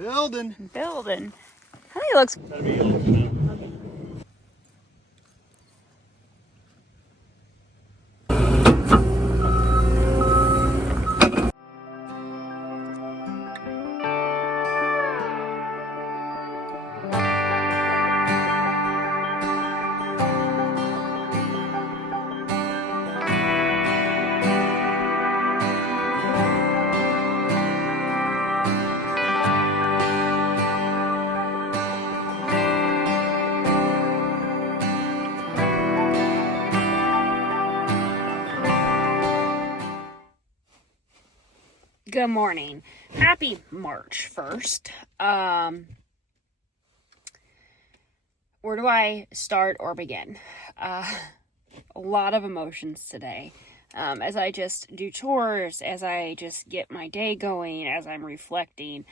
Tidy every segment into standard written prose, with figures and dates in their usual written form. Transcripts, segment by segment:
Building. Building. I think it looks. Gotta be old, you know? Okay. Good morning. Happy March 1st. Where do I start or begin? A lot of emotions today. As I just do chores, as I just get my day going, as I'm reflecting,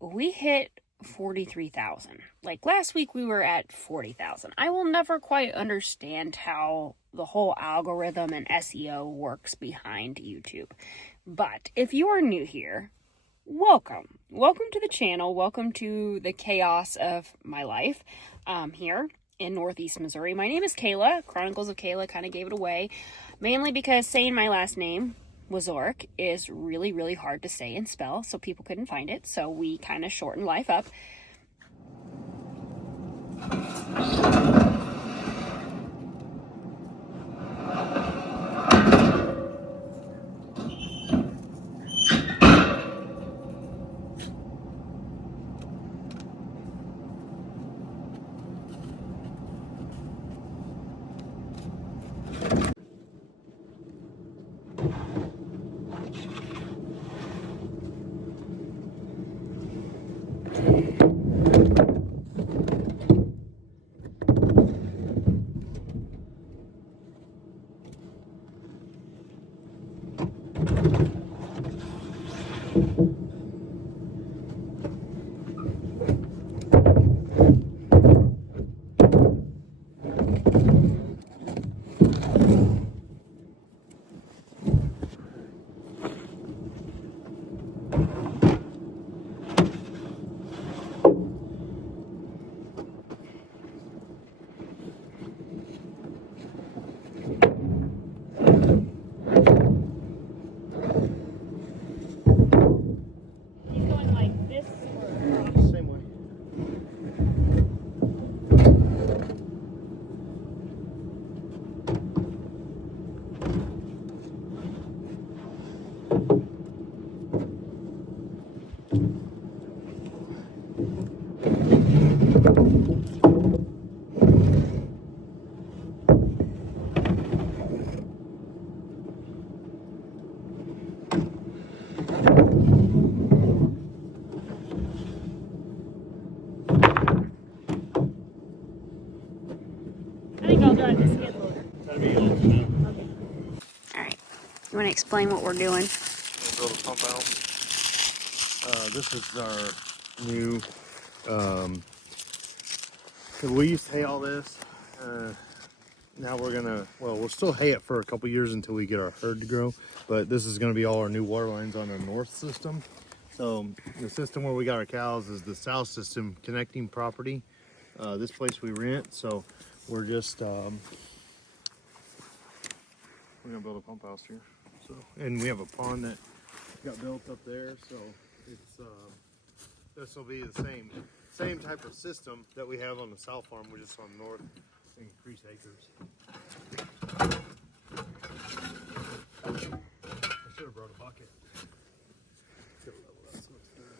we hit 43,000. Like last week we were at 40,000. I will never quite understand how the whole algorithm and SEO works behind YouTube. But if you are new here, welcome. Welcome to the channel. Welcome to the chaos of my life here in Northeast Missouri. My name is Kayla. Chronicles of Kayla kind of gave it away, mainly because saying my last name, Wazork, is really, really hard to say and spell, so people couldn't find it. So we kind of shortened life up. He's going like this or across. Same way. I think I'll drive the skid loader. Gotta be old, you know? Okay. All right. You want to explain what we're doing? We'll build a pump out. This is our new, we used to hay all this. Now we're gonna, we'll still hay it for a couple years until we get our herd to grow, but this is gonna be all our new water lines on the north system. So the system where we got our cows is the south system connecting property. This place we rent, so we're just, we're gonna build a pump house here. So, and we have a pond that got built up there, so it's, this will be the same type of system that we have on the south farm. We're just on north, increase acres. I should have brought a bucket. Should have leveled out some of this dirt.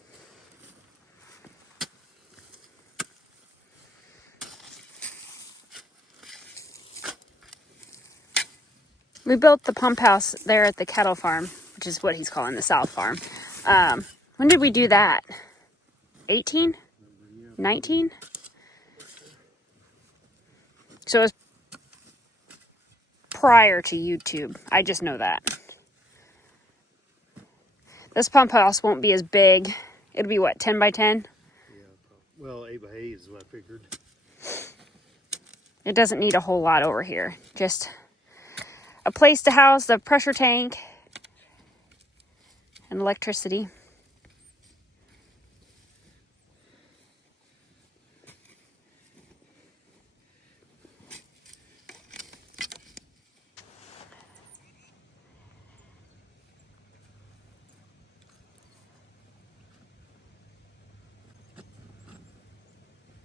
We built the pump house there at the cattle farm, which is what he's calling the south farm. When did we do that? 18? 19? So it was prior to YouTube. I just know that. This pump house won't be as big. It'll be what, 10 by 10? Yeah, well, 8 by 8 is what I figured. It doesn't need a whole lot over here. Just a place to house the pressure tank and electricity.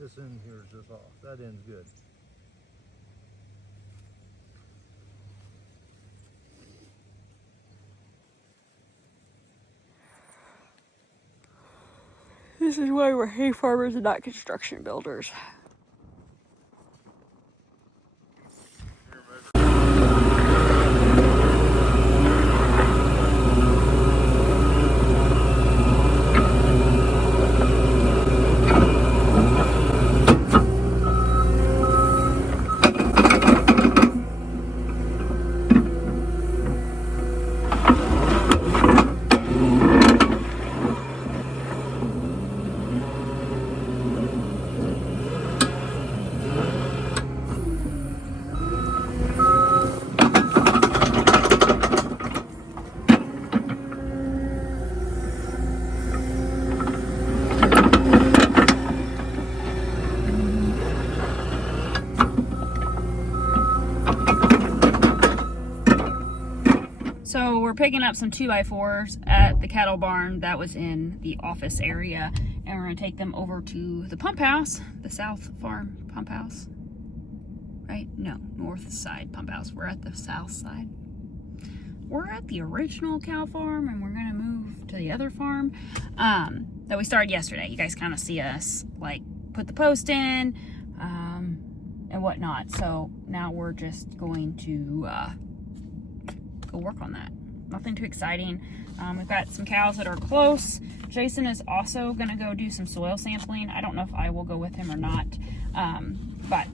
this end here is just off. That end's good. This is why we're hay farmers and not construction builders. So we're picking up some 2x4s at the cattle barn that was in the office area, and we're going to take them over to the pump house, the south farm pump house. Right? No, north side pump house. We're at the south side. We're at the original cow farm, and we're going to move to the other farm that we started yesterday. You guys kind of see us like put the post in and whatnot. So now we're just going to go work on that. Nothing too exciting. We've got some cows that are close. Jason is also going to go do some soil sampling. I don't know if I will go with him or not, but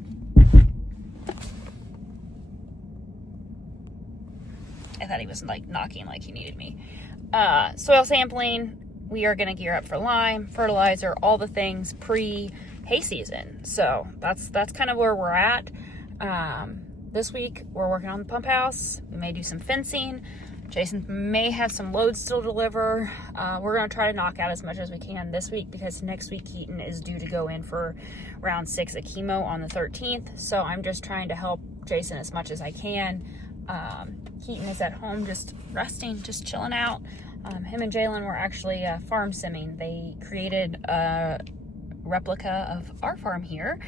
I thought he was like knocking like he needed me. Soil sampling. We are going to gear up for lime, fertilizer, all the things pre-hay season. So that's kind of where we're at. This week, we're working on the pump house. We may do some fencing. Jason may have some loads still to deliver. We're going to try to knock out as much as we can this week because next week Keaton is due to go in for round 6 of chemo on the 13th. So I'm just trying to help Jason as much as I can. Keaton is at home just resting, just chilling out. Him and Jalen were actually farm simming. They created a replica of our farm here.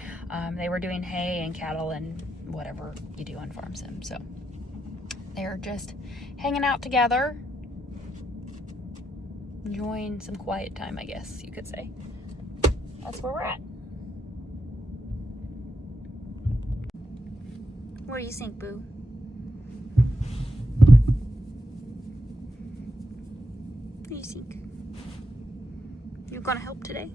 They were doing hay and cattle and whatever you do on farm sim. So they're just hanging out together, enjoying some quiet time, I guess you could say. That's where we're at. What do you think, Boo? What do you think? You gonna help today?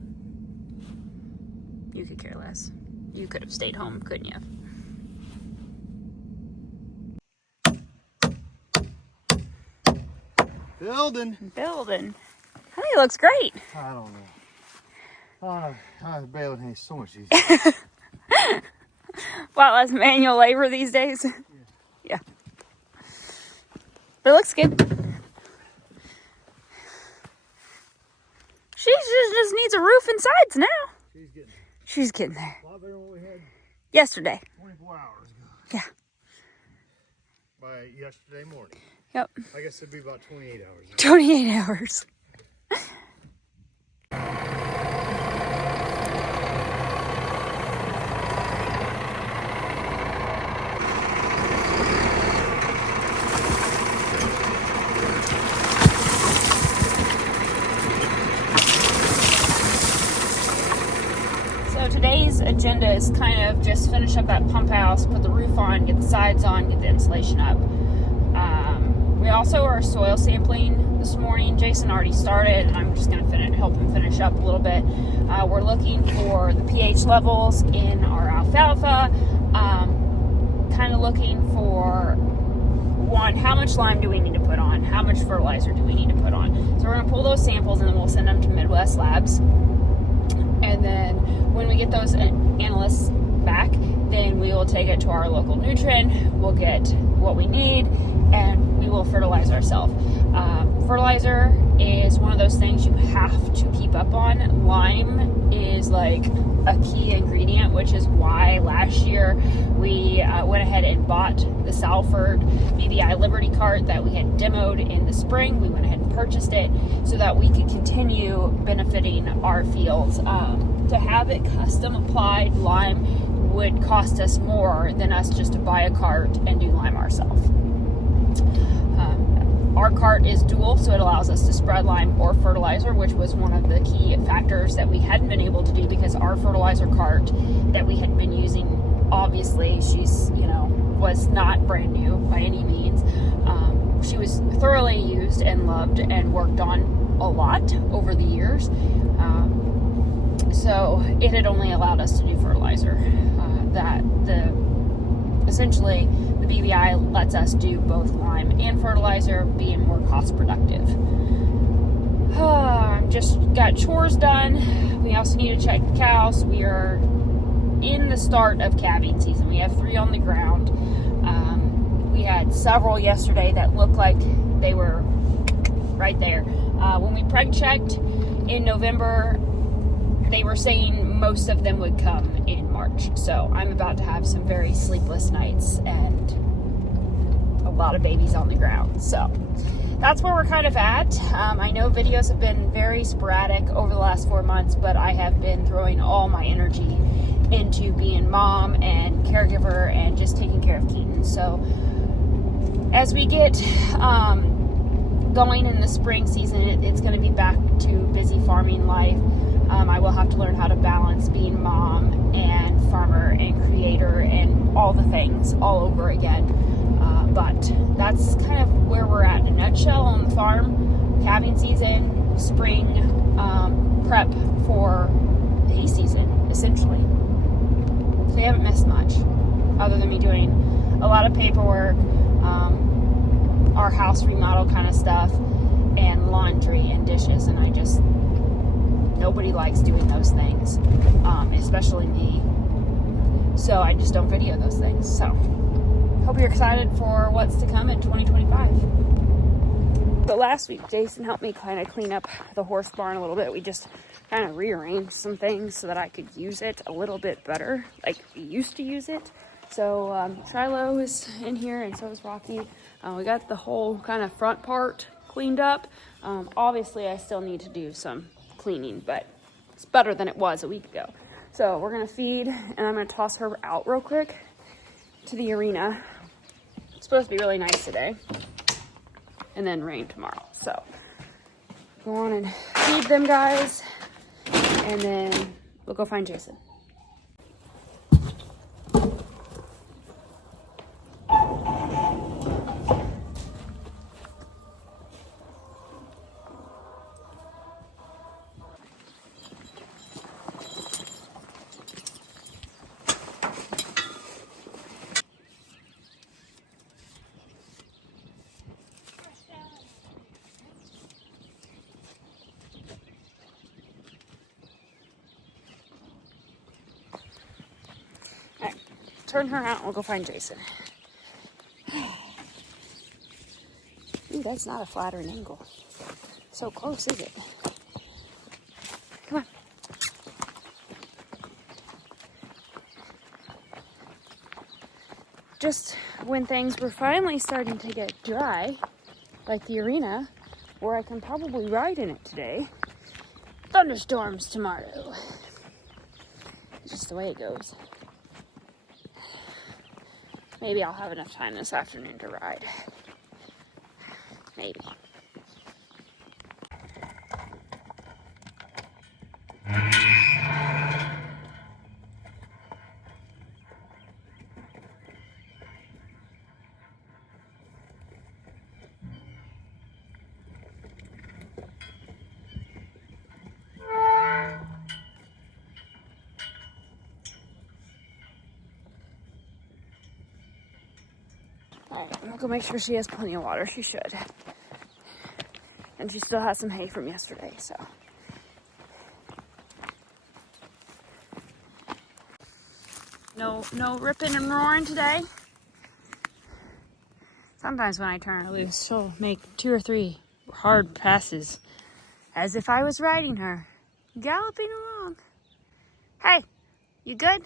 You could care less. You could have stayed home, couldn't you? Building. I think it looks great. I don't know. Baling hay is so much easier. A lot less manual labor these days. Yeah. But it looks good. She just needs a roof and sides now. She's getting there. A lot better than what we had Yesterday. 24 hours ago. Yeah. By yesterday morning. Yep. I guess it'd be about 28 hours. 28 hours. So today's agenda is kind of just finish up that pump house, put the roof on, get the sides on, get the insulation up. We also are soil sampling this morning. Jason already started, and I'm just going to help him finish up a little bit. We're looking for the pH levels in our alfalfa, kind of looking for, one, how much lime do we need to put on? How much fertilizer do we need to put on? So we're going to pull those samples, and then we'll send them to Midwest Labs. And then when we get those analysts back, then we will take it to our local nutrient. We'll get what we need, and we will fertilize ourselves. Fertilizer is one of those things you have to keep up on. Lime is like a key ingredient, which is why last year we went ahead and bought the Salford BBI Liberty cart that we had demoed in the spring. We went ahead and purchased it so that we could continue benefiting our fields. To have it custom applied lime would cost us more than us just to buy a cart and do lime ourselves. Our cart is dual, so it allows us to spread lime or fertilizer, which was one of the key factors that we hadn't been able to do because our fertilizer cart that we had been using, obviously, she's, was not brand new by any means. She was thoroughly used and loved and worked on a lot over the years. So it had only allowed us to do fertilizer. Essentially, the BBI lets us do both lime and fertilizer, being more cost productive. Just got chores done. We also need to check the cows. We are in the start of calving season. We have 3 on the ground. We had several yesterday that looked like they were right there. When we preg checked in November, they were saying most of them would come in March. So I'm about to have some very sleepless nights and a lot of babies on the ground. So that's where we're kind of at. I know videos have been very sporadic over the last 4 months, but I have been throwing all my energy into being mom and caregiver and just taking care of Keaton. So as we get going in the spring season, it's going to be back to busy farming life. I will have to learn how to balance being mom and farmer and creator and all the things all over again. But that's kind of where we're at in a nutshell on the farm. Calving season, spring prep for hay season, essentially. So you haven't missed much, other than me doing a lot of paperwork, our house remodel kind of stuff, and laundry and dishes. And nobody likes doing those things, especially me. So I just don't video those things. So hope you're excited for what's to come in 2025. But last week, Jason helped me kind of clean up the horse barn a little bit. We just kind of rearranged some things so that I could use it a little bit better, like we used to use it. So Trilo is in here, and so is Rocky. We got the whole kind of front part cleaned up. Obviously, I still need to do some cleaning, but it's better than it was a week ago. So we're gonna feed, and I'm gonna toss her out real quick to the arena. It's supposed to be really nice today, and then rain tomorrow. So go on and feed them, guys, and then we'll go find Jason. All right, turn her out and we'll go find Jason. Ooh, that's not a flattering angle. So close, is it? Come on. Just when things were finally starting to get dry, like the arena, where I can probably ride in it today, thunderstorms tomorrow. It's just the way it goes. Maybe I'll have enough time this afternoon to ride. Maybe. Alright, I'm gonna go make sure she has plenty of water. She should. And she still has some hay from yesterday, so. No ripping and roaring today. Sometimes when I turn her loose, she'll make 2 or 3 hard passes, as if I was riding her, galloping along. Hey, you good?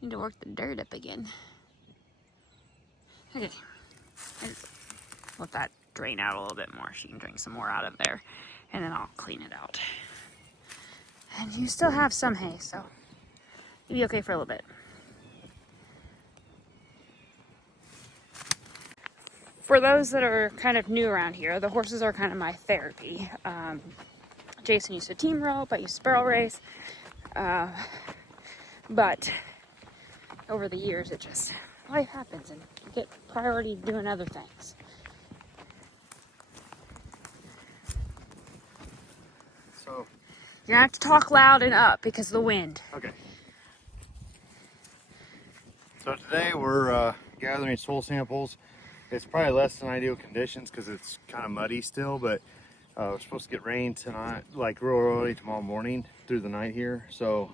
Need to work the dirt up again. Okay. Let that drain out a little bit more. She can drink some more out of there, and then I'll clean it out. And you still have some hay, so you'll be okay for a little bit. For those that are kind of new around here, the horses are kind of my therapy. Jason used to team rope, I used to barrel race, but over the years it just, life happens and you get priority doing other things. So You're gonna have to talk loud and up because of the wind. okay. So today we're gathering soil samples. It's probably less than ideal conditions because it's kind of muddy still, but we're supposed to get rain tonight, like real early tomorrow morning through the night here. So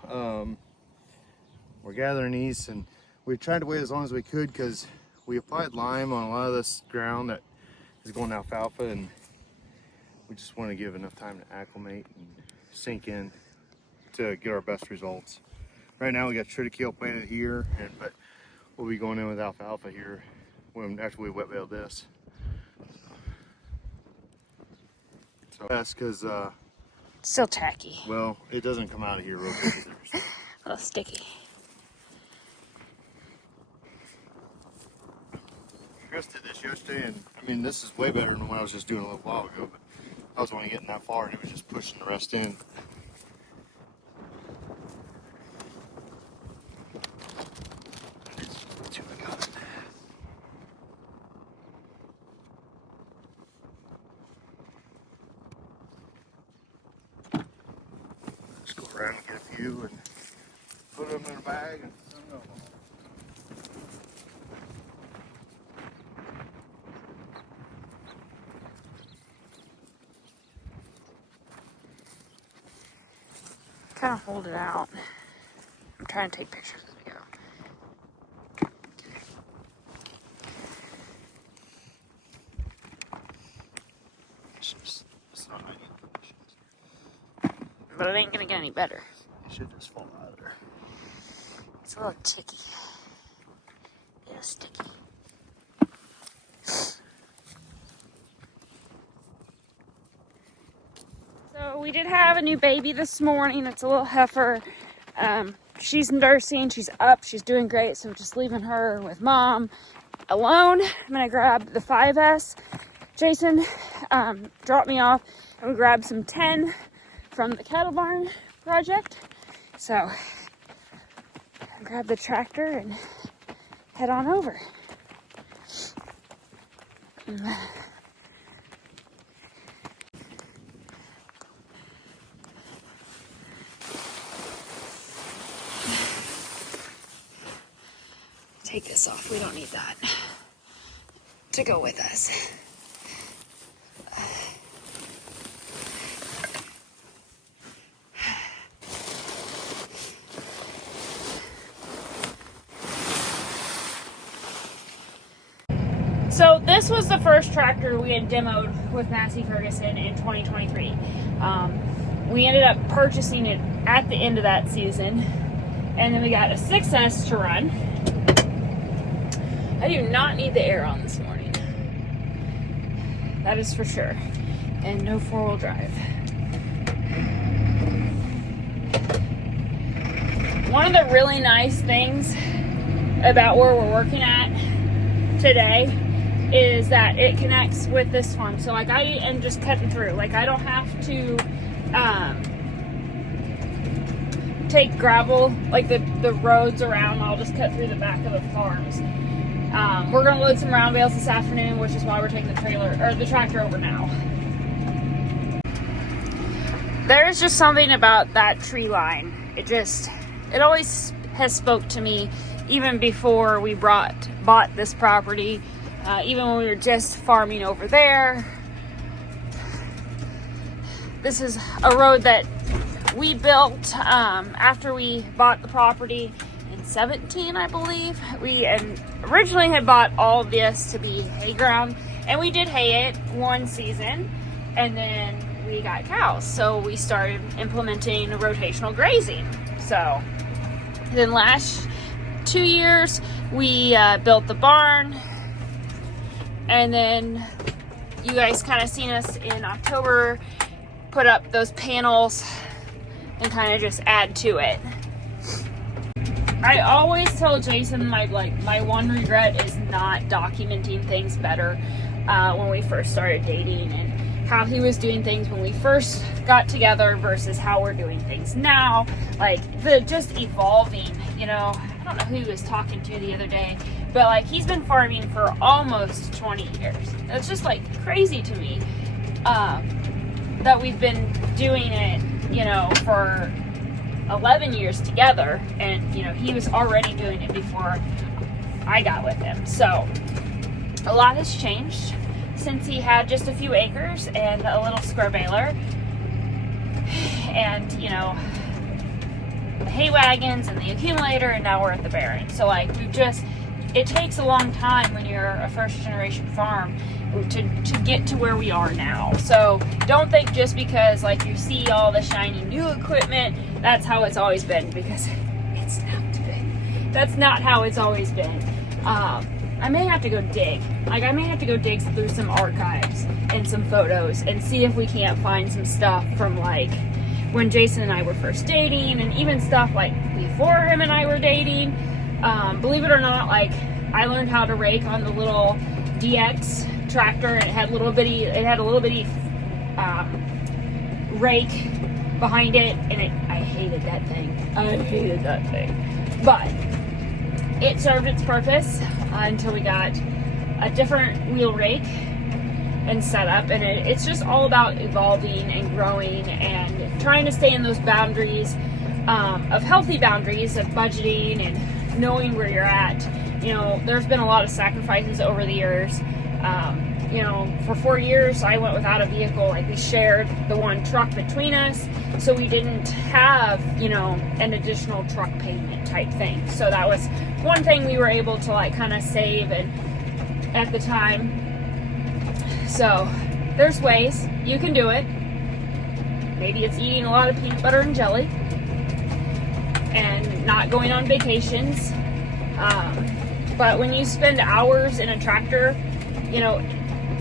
we're gathering these, and we tried to wait as long as we could because we applied lime on a lot of this ground that is going to alfalfa, and we just want to give enough time to acclimate and sink in to get our best results. Right now we got triticale planted here, but we'll be going in with alfalfa here after we wet bale this. So that's because Still tacky. well, it doesn't come out of here real good either. So. A little sticky. Chris did this yesterday, and I mean, this is way better than what I was just doing a little while ago, but I was only getting that far and it was just pushing the rest in. Let's see what I got. Just go around and get a few and put them in a bag and send them home. Kind of hold it out. I'm trying to take pictures as we go. It's not ideal conditions. But it ain't gonna get any better. It should just fall out of there. It's a little ticky. A little sticky. So we did have a new baby this morning. It's a little heifer. She's nursing. She's up. She's doing great. So I'm just leaving her with mom alone. I'm gonna grab the 5S. Jason dropped me off and we grabbed some 10 from the cattle barn project. So grab the tractor and head on over. Take this off. We don't need that to go with us. So this was the first tractor we had demoed with Massey Ferguson in 2023. We ended up purchasing it at the end of that season, and then we got a 6S to run. I do not need the air on this morning. That is for sure. And no 4-wheel drive. One of the really nice things about where we're working at today is that it connects with this farm. So like I am just cutting through. Like I don't have to take gravel, like the roads around. I'll just cut through the back of the farms. We're gonna load some round bales this afternoon, which is why we're taking the tractor over now. There's just something about that tree line. It always has spoke to me, even before we bought this property, even when we were just farming over there. This is a road that we built after we bought the property in 17, I believe. We originally had bought all of this to be hay ground, and we did hay it one season, and then we got cows, so we started implementing rotational grazing. So then last 2 years we built the barn, and then You guys kind of seen us in October put up those panels and kind of just add to it. I always tell Jason my one regret is not documenting things better when we first started dating, and how he was doing things when we first got together versus how we're doing things now. Like the just evolving, you know. I don't know who he was talking to the other day, but like he's been farming for almost 20 years. It's just like crazy to me that we've been doing it, you know, for 11 years together, and you know he was already doing it before I got with him. So a lot has changed since he had just a few acres and a little square baler, and you know, the hay wagons and the accumulator, and now we're at the Barren. So like it takes a long time when you're a first generation farm to get to where we are now. So don't think just because like you see all the shiny new equipment, that's how it's always been, because it's not been. That's not how it's always been. I may have to go dig. Like I may have to go dig through some archives and some photos and see if we can't find some stuff from like when Jason and I were first dating, and even stuff like before him and I were dating. Believe it or not, like I learned how to rake on the little DX tractor, and it had a little bitty rake behind it, and I hated that thing. But it served its purpose until we got a different wheel rake and setup, and it's just all about evolving and growing and trying to stay in those boundaries of healthy boundaries of budgeting and knowing where you're at. You know, there's been a lot of sacrifices over the years. You know, for 4 years I went without a vehicle. Like we shared the one truck between us, so we didn't have, you know, an additional truck payment type thing. So that was one thing we were able to like kind of save and at the time. So there's ways you can do it. Maybe it's eating a lot of peanut butter and jelly and not going on vacations. But when you spend hours in a tractor, you know,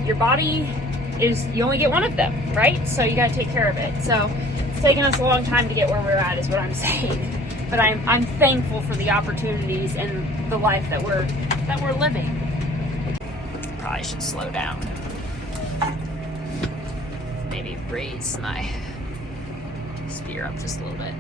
your body you only get one of them, right? So you got to take care of it. So it's taken us a long time to get where we're at, is what I'm saying. But I'm thankful for the opportunities and the life that we're living. Probably should slow down. Maybe raise my spear up just a little bit.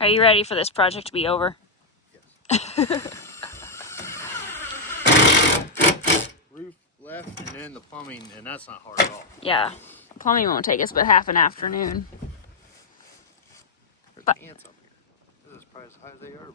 Are you ready for this project to be over? Roof left and then the plumbing, and that's not hard at all. Yeah. Plumbing won't take us but half an afternoon. There's But- ants up here. This is probably as high as they are.